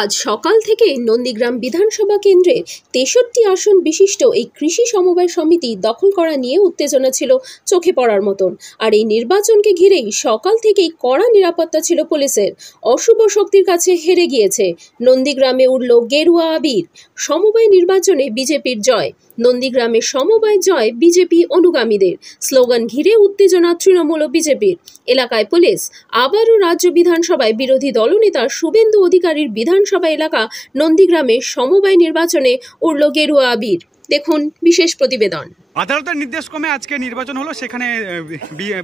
আজ সকাল থেকে নন্দীগ্রাম বিধানসভা কেন্দ্রের ৬৩ আসন বিশিষ্ট এই কৃষি সমবায় সমিতি দখল করা নিয়ে উত্তেজনা ছিল চোখে পড়ার মতন। আর এই নির্বাচনকে ঘিরেই সকাল থেকেই কড়া নিরাপত্তা ছিল পুলিশের। অশুভ শক্তির কাছে হেরে গিয়েছে, নন্দীগ্রামে উড়ল গেরুয়া আবির। সমবায় নির্বাচনে বিজেপির জয়, নন্দীগ্রামে সমবায় জয় বিজেপি অনুগামীদের। স্লোগান ঘিরে উত্তেজনা তৃণমূল ও বিজেপির। এলাকায় পুলিশ। আবারও রাজ্য বিধানসভায় বিরোধী দলনেতা শুভেন্দু অধিকারীর বিধানসভা এলাকা নন্দীগ্রামে সমবায় নির্বাচনে উড়ল গেরুয়া আবির। দেখুন বিশেষ প্রতিবেদন। আদালতের নির্দেশ ক্রমে আজকে নির্বাচন হলো, সেখানে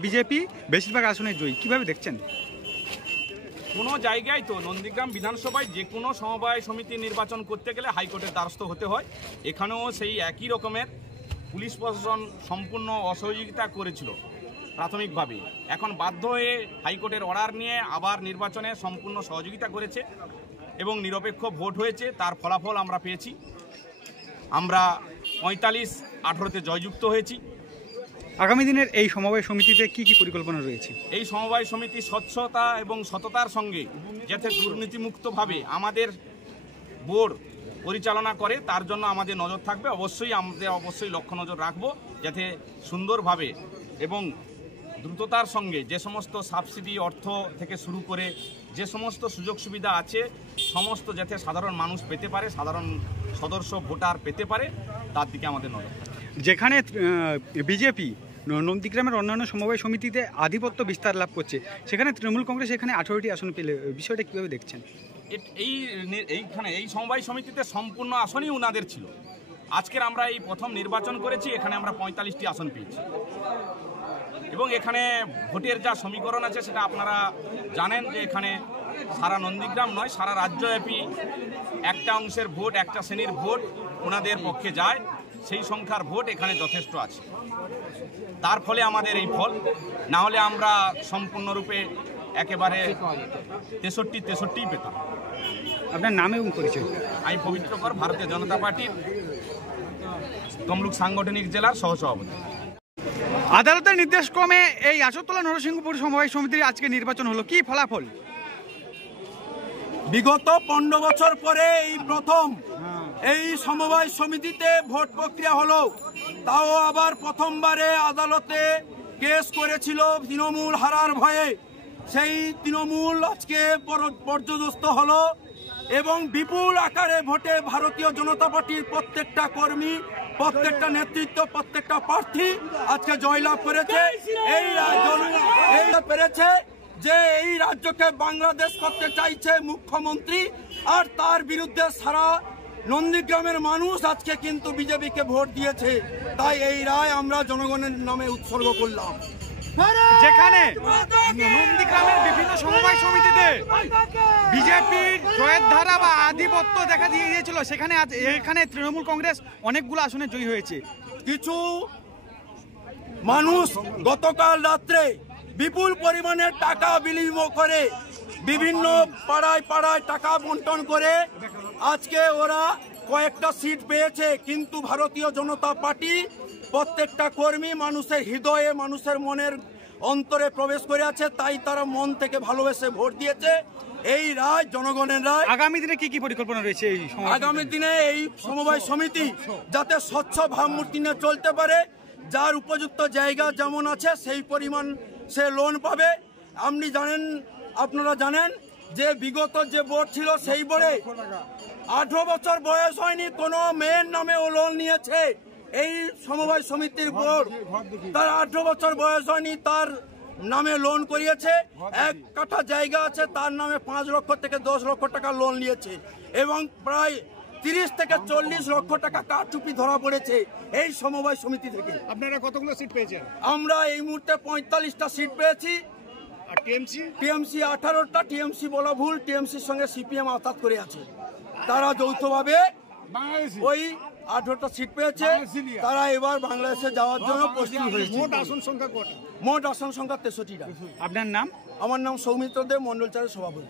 বিজেপি বেশিরভাগ আসনে জয়ী। কিভাবে দেখছেন? কোনো জায়গায় তো নন্দীগ্রাম বিধানসভায় যে কোনো সমবায় সমিতি নির্বাচন করতে গেলে হাইকোর্টের দ্বারস্থ হতে হয়। এখানেও সেই একই রকমের পুলিশ প্রশাসন সম্পূর্ণ অসহযোগিতা করেছিল প্রাথমিকভাবে। এখন বাধ্য হয়ে হাইকোর্টের অর্ডার নিয়ে আবার নির্বাচনে সম্পূর্ণ সহযোগিতা করেছে এবং নিরপেক্ষ ভোট হয়েছে। তার ফলাফল আমরা পেয়েছি। আমরা ৪৫-১৮-তে জয়যুক্ত হয়েছি। আগামী দিনের এই সমবায় সমিতিতে কি কি পরিকল্পনা রয়েছে? এই সমবায় সমিতি স্বচ্ছতা এবং সততার সঙ্গে যাতে দুর্নীতিমুক্তভাবে আমাদের বোর্ড পরিচালনা করে, তার জন্য আমাদের নজর থাকবে। অবশ্যই লক্ষ্য নজর রাখবো যাতে সুন্দরভাবে এবং দ্রুততার সঙ্গে যে সমস্ত সাবসিডি অর্থ থেকে শুরু করে যে সমস্ত সুযোগ সুবিধা আছে সমস্ত যাতে সাধারণ মানুষ পেতে পারে, সাধারণ সদস্য ভোটার পেতে পারে, তার দিকে আমাদের নজর। যেখানে বিজেপি নন্দীগ্রামের অন্যান্য সমবায় সমিতিতে আধিপত্য বিস্তার লাভ করছে, সেখানে তৃণমূল কংগ্রেস এখানে 18টি আসন পেলে, বিষয়টা কীভাবে দেখছেন? এই সমবায় সমিতিতে সম্পূর্ণ আসনই ওনাদের ছিল। আজকের আমরা এই প্রথম নির্বাচন করেছি, এখানে আমরা 45টি আসন পেয়েছি এবং এখানে ভোটের যা সমীকরণ আছে সেটা আপনারা জানেন যে এখানে সারা নন্দীগ্রাম নয়, সারা রাজ্যব্যাপী একটা অংশের ভোট, একটা শ্রেণীর ভোট ওনাদের পক্ষে যায়। সেই সংখ্যার ভোট এখানে যথেষ্ট আছে, তার ফলে আমাদের এই ফল। না হলে আমরা সম্পূর্ণরূপে একেবারে 63 পেতাম। আপনার নাম এবং পরিচয়? আমি পবিত্রকর, ভারতীয় জনতা পার্টির তমলুক সাংগঠনিক জেলার সহসভাপতি। আদালতের নির্দেশ ক্রমে এই আশোতলা নরসিংহপুর সমবায় সমিতির আজকে নির্বাচন হলো, কি ফলাফল? বিগত 15 বছর পরে এই প্রথম এই সমবায় সমিতিতে ভোট প্রক্রিয়া হলো। তাও আবার প্রথমবারে আদালতে কেস করেছিল তৃণমূল হারার ভয়ে। সেই তৃণমূল আজকে পর্যদস্ত হলো এবং বিপুল আকারে ভোটে ভারতীয় জনতা পার্টির প্রত্যেকটা কর্মী, প্রত্যেকটা নেতৃত্ব, প্রত্যেকটা প্রার্থী আজকে জয়লাভ করেছে। এই পেরেছে যে এই রাজ্যকে বাংলাদেশ করতে চাইছে মুখ্যমন্ত্রী, আর তার বিরুদ্ধে সারা নন্দীগ্রামের মানুষ আজকে কিন্তু বিজেপিকে ভোট দিয়েছে। তাই এই রায় আমরা জনগণের নামে উৎসর্গ করলাম। যেখানে নন্দীগ্রামের বিভিন্ন সমবায় সমিতিতে বিজেপির জয়ের ধারা বা আধিপত্য দেখা দিয়ে গিয়েছিল, সেখানে এখানে তৃণমূল কংগ্রেস অনেকগুলো আসনে জয়ী হয়েছে। কিছু মানুষ গতকাল রাত্রে বিপুল পরিমাণের টাকা বিনিয়োগ করে বিভিন্ন পাড়ায় পাড়ায় টাকা বন্টন করে আজকে ওরা কয়েকটা সিট পেয়েছে। কিন্তু ভারতীয় জনতা পার্টি প্রত্যেকটা কর্মী মানুষের হৃদয়ে, মানুষের মনের অন্তরে প্রবেশ করে আছে, তাই তারা মন থেকে ভালোবেসে ভোট দিয়েছে। এই রায় জনগণের রায়। আগামী দিনে কি কি পরিকল্পনা রয়েছে? আগামী দিনে এই সমবায় সমিতি যাতে স্বচ্ছ ভাবমূর্তি নিয়ে চলতে পারে, যার উপযুক্ত জায়গা যেমন আছে সেই পরিমাণ সে লোন পাবে। আপনারা জানেন যে বিগত যে বোর্ড ছিল সেই বোর্ডে 18 বছর বয়স হয়নি কোনো মেয়ের নামে ও লোন নিয়েছে। এই সমবায় সমিতির বোর্ড তার 18 বছর বয়স হয়নি, তার নামে লোন করিয়েছে। 1 কাঠা জায়গা আছে, তার নামে 5 লক্ষ থেকে 10 লক্ষ টাকা লোন নিয়েছে এবং প্রায় 30 থেকে 40 লক্ষ টাকা কারচুপি ধরা পড়েছে এই সমবায় সমিতি থেকে। আপনারা কতগুলো সিট পেয়েছেন? আমরা এই মুহূর্তে 45টা সিট পেয়েছি। টিএমসি 18টা। টিএমসি বলা ভুল, টিএমসির সঙ্গে সিপিএম আঘাত করে আছে। তারা যৌথভাবে ওই 18টা সিট পেয়েছে। তারা এবার বাংলাদেশে যাওয়ার জন্য প্রস্তুত হয়েছে। মোট আসন সংখ্যা 63টা। আপনার নাম? আমার নাম সৌমিত্র দেব, মন্ডল চারের সভাপতি।